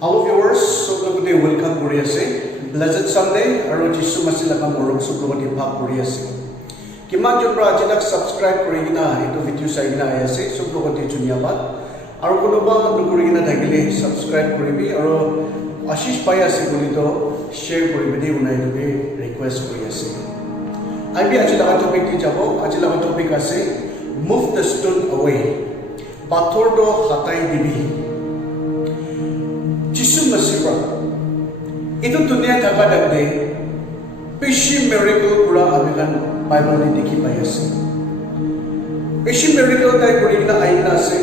All viewers, so good welcome Korea say. Blessed Sunday, aro Jisu masih lakang morong subroti pak Korea say. Kiman jod pra ajinak subscribe Korea gina itu video saya gina ayah say subroti dunia ba. Aro kuno ba hantu Korea gina dagili subscribe Korea bi aro Ashish paya say kulito share Korea bi unai itu bi request Korea say. Abi ajinak topik di jabo ajinak topik ase move the stone away. Batordo hatai dibi. Jisu masih itu dunia tak ada deh. Peshi miracle pura abikan Bible ini dikipayasi. Peshi miracle tay puri kita aina se.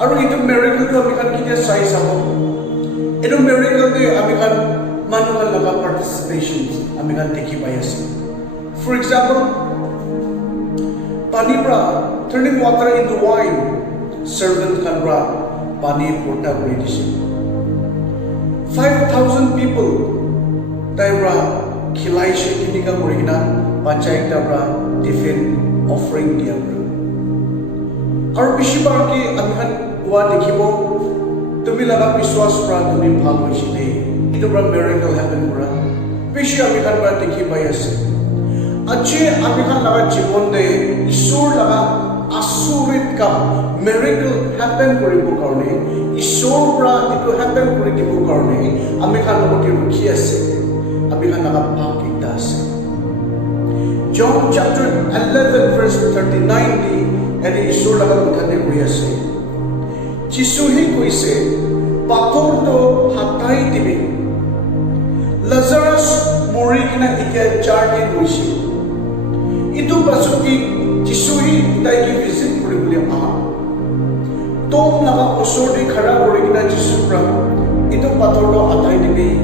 Aru itu miracle tu abikan kita sai sabo. Itu miracle tu abikan manual laga participation abikan dikipayasi. For example, pani pra turning water into wine. Servant kan pra pani porta beri disi. 5,000 people taibra khilai shiki nika kurigina panchayat tabra tiffin offering dia bra aru bishi bar ki amikhan wa dekhibo tumi laga biswas pra tumi bhal hoishile itu bra miracle happen bra bishi amikhan bra dekhi pai ase ache amikhan laga jibon de isur laga asurit ka miracle happen koribo karone Ishor pra itu happen kuri dibo karone amikhan logoti rukhi ase amikhan laga pak ekta ase John chapter 11 verse 39 di eni Ishor laga uthane kuri ase Jisu hi koise pathor to hatai dibi Lazarus mori kina ikya 4 din hoise itu pasuki Jisu hi dai ki visit kuri bole aha Tom naga osor di khara korigina Jisu pra itu pathor do hatai dibi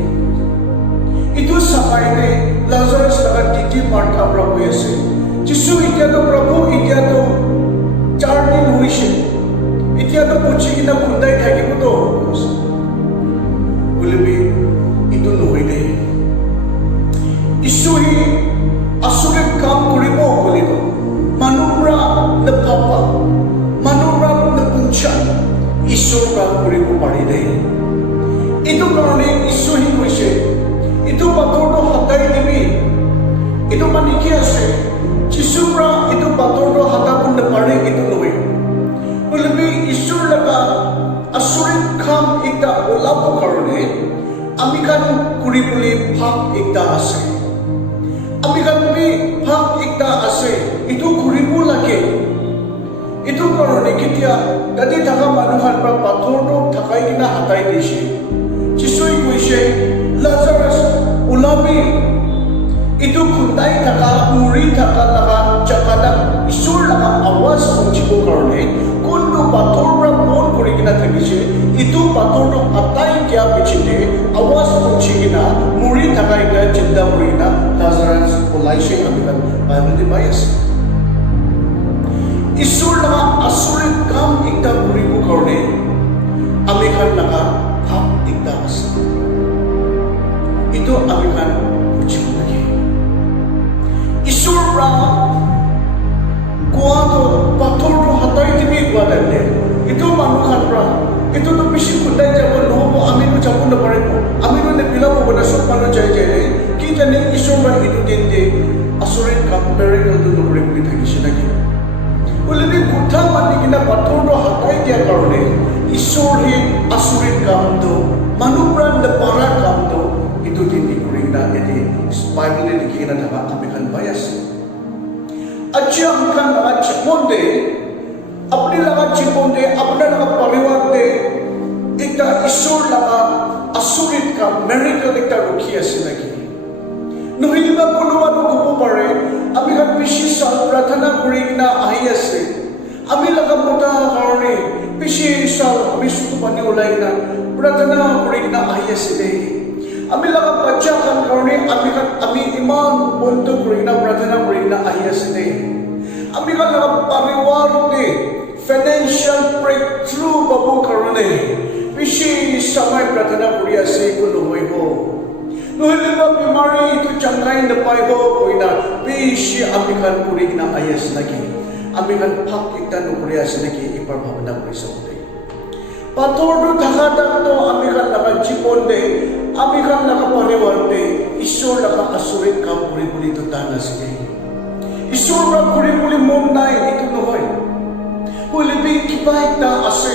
itu sakai ne Lazarus laga titi martha pra hoise Jisu ikya to prabhu ikya to 4 din hoise ikya to puchi kina khundai thakibo to ulibi itu nohoi de Jisu hi asure kam koribo bolido manubra na papa manubra na puncha Ishor pra koribo pari de itu karone Ishor hi koise itu pathor do hatai dibi itu maniki ase Jisu pra itu pathor do hatakun na pare itu nohoi ulbi Ishor laga asurit kham ekta olap karone amikhan kuribole phak ekta ase amikhan bi phak ekta ase itu kuribo lage itu karone ketia dadi thaka manuhan pra pathor do thakai kina hatai dise Jisui koise Lazarus ulabi itu khundai thaka muri thaka laga jakada Ishor laga awaz phuchibo karone kundu pathor pra mon kori kina thakise itu pathor do hatai kya pichite awaz phuchigina muri thakai kina jinda murina Lazarus ulaise amikan Bible bias Ishor laga asurit kam ekta kuribo karone amikhan laga hak ekta ase itu amikhan puchibo lagi Ishor pra goa to pathor do hatai dibi goa dande itu manukhan pra itu to bishi khundai jabo nobo aminu jabo na pare ko aminu ne pilabo bona sopano jai jai ki jane Ishor pra itu dinde asurit kam miracle do nore kuri thakise lagi ulibi kutha mani kina pathor do hatai dia karone Ishor hi asurit kam do manubran de para kam do itu dindi kurina edi Bible ni dikina thaka amikhan bias अच्छा amikhan laga chipon de apne laga chipon de apna laga pariwar de ekta Ishor laga asurit ka miracle ekta rukhi ase lagi nohiliba konoba nukubo pare amikhan bishi sal prathana kurina ahi ase ami laga mota karone bishi sal bisu pani ulai na prathana kurina ahi ase de ami laga bacha kan karone ami iman bonto kurina prathana kurina ahi ase de ami laga pariwar de financial breakthrough babu karone bishi samay prathana kuri ase kuno hoibo nohiliba bimari itu changai na paibo koina bishi amikhan kurina ayas lagi amikhan phak ekta nukuri ase lagi ipar bhavana kuri sabute পাথৰটো থাকাটো আমি খান লগা জীৱন দে আমি খান লগা পৰিবাৰ দে ঈশ্বৰ লগা আচৰিত কাম কৰি বুলি তো টান আছিলে ঈশ্বৰ পৰা কৰি বুলি মন নাই এইটো নহয় বলিবি কিবা এটা আছে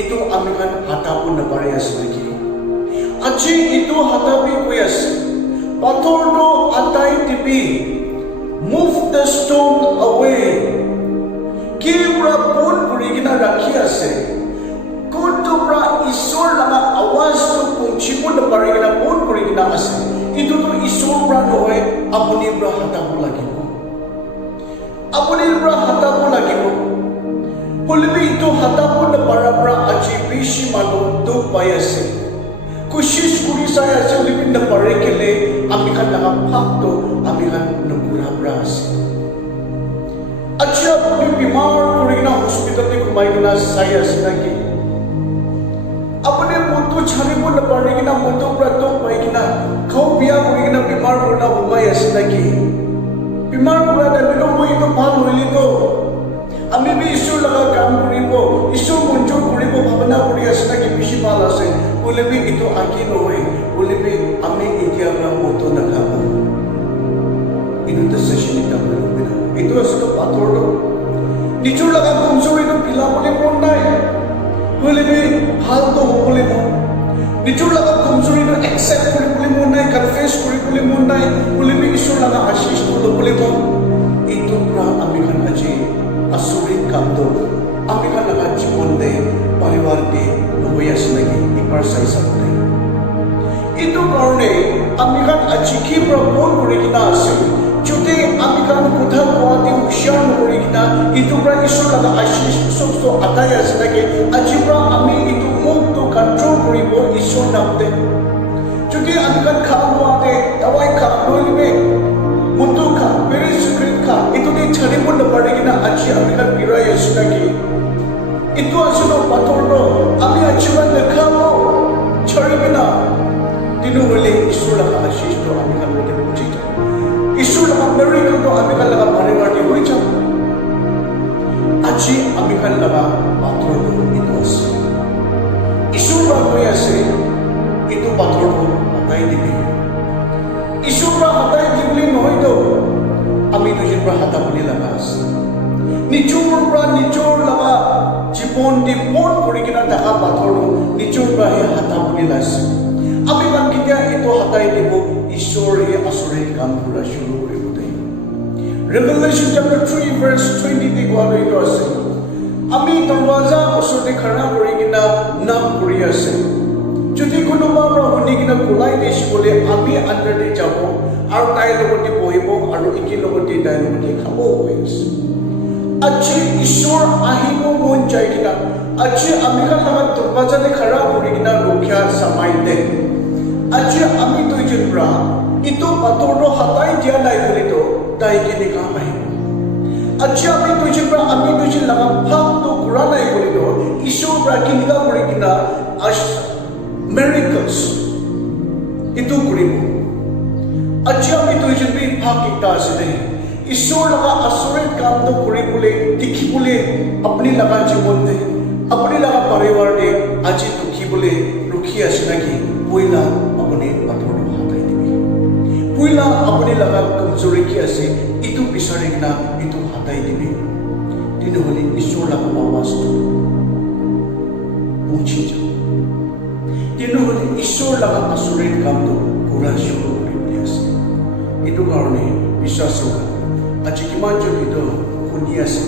এইটো আমি খান হাতাব নাপাৰে আছে নেকি আজি এইটো হাতাবি কৈ আছে পাথৰটো আটাই টিপি move the stone away কিবা পন কৰি কিনা ৰাখি আছে কোনটো পৰা ঈশ্বৰ লগা আৱাজটো পৌঁছিব নাপাৰে কিনা পন কৰি কিনা আছে এইটোতো ঈশ্বৰ পৰা নহয় আপুনি পৰা হাতাব লাগিব আপুনিৰ পৰা হাতাব লাগিব বলিবি এইটো হাতাব নাপাৰা পৰা আজি বেছি মানুহ দুখ পাই আছে কোচিছ কৰি চাই আছে বলিবি নাপাৰে কেলে আমি খান লগা ভাগটো আমি খান নপুৰা পৰা আছে আজি আপুনি বেমাৰ কৰি কিনা হস্পিটেলতে ঘুমাই কিনা চাই আছে নাকি আপুনি মনটো ছাড়িব নাপাৰে কিনা মনটো পৰা দুখ পাই কিনা খাও বিয়া কৰি কিনা বেমাৰ কৰা ঘুমাই আছে নাকি বেমাৰ কৰা দেখিলো মই এইটো ভাল হৈলিতো আমি বি ঈশ্বৰ লগা কাম কৰিব ঈশ্বৰ মঞ্জুৰ কৰিব ভাৱনা কৰি আছে নাকি বেছি ভাল আছে বলিবি এইটো আঁকি নহয় বলিবি আমি এতিয়া পৰা মতো নাখাব এইটো ডিচিশ্যন এটা কৰিব এইটো আছিলে পাথৰটো নিজৰ লগা কমজোৰিটো পিলাবলৈ মন নাই বলিবি ভালটো হ'বলৈ মন নিজৰ লগা কমজোৰিটো একচেপ্ট কৰিবলৈ মন নাই কনফেছ কৰিবলৈ মন নাই বলিবি ঈশ্বৰ লগা আশীষটো ল'বলৈ মন এইটো পৰা আমি খান আজি আচৰিত কামটো আমি খান লগা জীৱন দে পৰিবাৰ দে নহৈ আছে নেকি এবাৰ চাই চাব লাগে এইটো কাৰণে আমি খান আজি কি পৰা মন কৰি কিনা আছে যদি আমি খান কথা কোৱাতে হুঁচিয়াৰ নকৰি কিনা এইটো পৰা ঈশ্বৰ লগা আশীষ চবটো আটাই আছে নেকি আজিৰ পৰা আমি এইটো মুখটো কণ্ট্ৰল কৰিব ঈশ্বৰ নামতে যদি আমি খান খাব নোৱাৰে দাৱাই খা নলিবে মুটো খা বেৰি চিক্ৰেট খা এইটো দি ছাড়িব নাপাৰে কিনা আজি আমি খান বিৰাই আছো নেকি এইটো আছিলো পাথৰটো আমি আজি পৰা নেখাব ছাড়িবি না দিনো হ'লে ঈশ্বৰ লগা আশীষটো আমি খান মতে বুজি যাম ঈশ্বৰ লগা মেৰিকলটো আমি খান লগা পৰিবাৰটি হৈ যাম আজি আমি খান লগা পাথৰটো এইটো আছে ঈশ্বৰ পৰা কৈ আছে এইটো পাথৰটো হটাই দিবি ঈশ্বৰ পৰা হটাই দিবলি নহয়তো আমি দুজনৰ পৰা হটাবলৈ লগা আছে নিজৰ পৰা নিজৰ লগা জীৱন দি মন কৰি কিনা দেখা পাথৰটো নিজৰ পৰাহে হটাবলৈ লাগিছে আমি কাম কেতিয়া এইটো হটাই দিব ঈশ্বৰে আচৰিত কাম কৰা শুৰু কৰিব দেই Revelation chapter 3 verse 20 তে কোৱা এইটো আছে আমি দৰৱাজা ওচৰতে খাৰা কৰি কিনা নাম কৰি আছে যদি কোনোবা পৰা শুনি কিনা কোলাই দিছে বোলে আমি আণ্ডাৰতে যাব আৰু তাইৰ লগতে বহিব আৰু একে লগতে তাইৰ লগতে খাব হৈ আছে আজি ঈশ্বৰ আহিব মন যায় কিনা আজি আমি খান লগা দৰৱাজাতে খাৰা কৰি কিনা ৰক্ষা চামাই দে আজি আমি দুইজন পৰা এইটো পাথৰটো হটাই দিয়া নাই বুলিতো তাই কেনে কাম আহিব আজি আমি দুইজন পৰা আমি দুইজন লগা ভাগটো কৰা নাই বুলিতো ঈশ্বৰ পৰা কেনেকা কৰি কিনা miracles itu কৰিব আজি আমি দুইজন বি ভাগ এটা আছে দেই ঈশ্বৰ লগা আচৰিত কামটো কৰিবলৈ দেখিবলৈ আপুনি লগা জীৱন দে আপুনি লগা পৰিবাৰ দে আজি দেখিবলৈ ৰখি আছে নেকি পইলা আপুনি পাথৰটো হটাই দিবি পইলা আপুনি লগা কমজোৰি কি আছে এইটো বিচাৰি কিনা এইটো হটাই দিবি তেনেহ'লে ঈশ্বৰ লগা আৱাজটো পৌঁছি যাব তেনেহ'লে ঈশ্বৰ লগা আচৰিত কামটো কৰা শুৰু কৰিবলৈ আছে এইটো কাৰণে বিশ্বাস ৰখা আজি কিমানজন এইটো শুনি আছে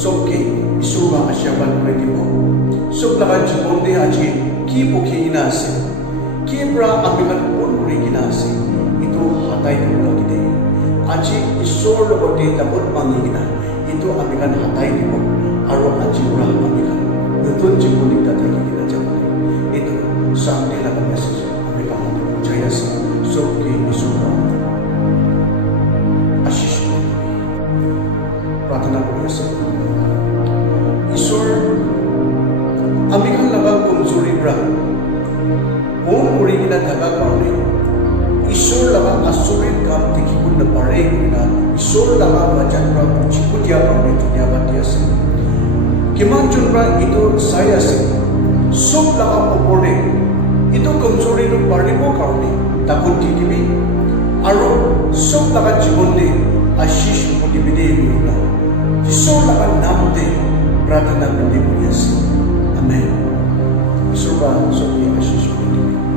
চবকে ঈশ্বৰ বা আশীৰ্বাদ কৰি দিব চব লগা জীৱনতে আজি কি পক্ষী কিনা আছে কি পৰা আমি মন কৰি কিনা আছে এইটো হটাই দিব লাগে আজি ঈশ্বৰৰ লগতে লগত মানি কিনা এইটো আমি হটাই দিব আৰু আজিৰ পৰা আমি নতুন জীৱন এটা থাকি কিনা যাব এইটো Sunday laga message kami kamu percaya sih सबके ईश्वर आशीष प्रार्थना करि আছে ईश्वर আমি খান লগা কমজোৰি পৰা মন কৰি কিনা থাকা কাৰণে ईश्वर লগা আচৰিত কাম দেখিব নাপাৰে কিনা ईश्वर লগা বাচন পৰা পুচিপুটিয়া কাৰণে ধন্যবাদ দি আছে কিমান জন পৰা এইটো চাই আছে Sob lang ang popore. Ito kamsuri ng barni mo karni. Takot titibi. Aro, sob lang ang jimonde. Ashish mo dibide mo na. Iso lang ang namde. Brata na hindi mo yes. Amen. Iso ba, sob ni ashish mo dibide.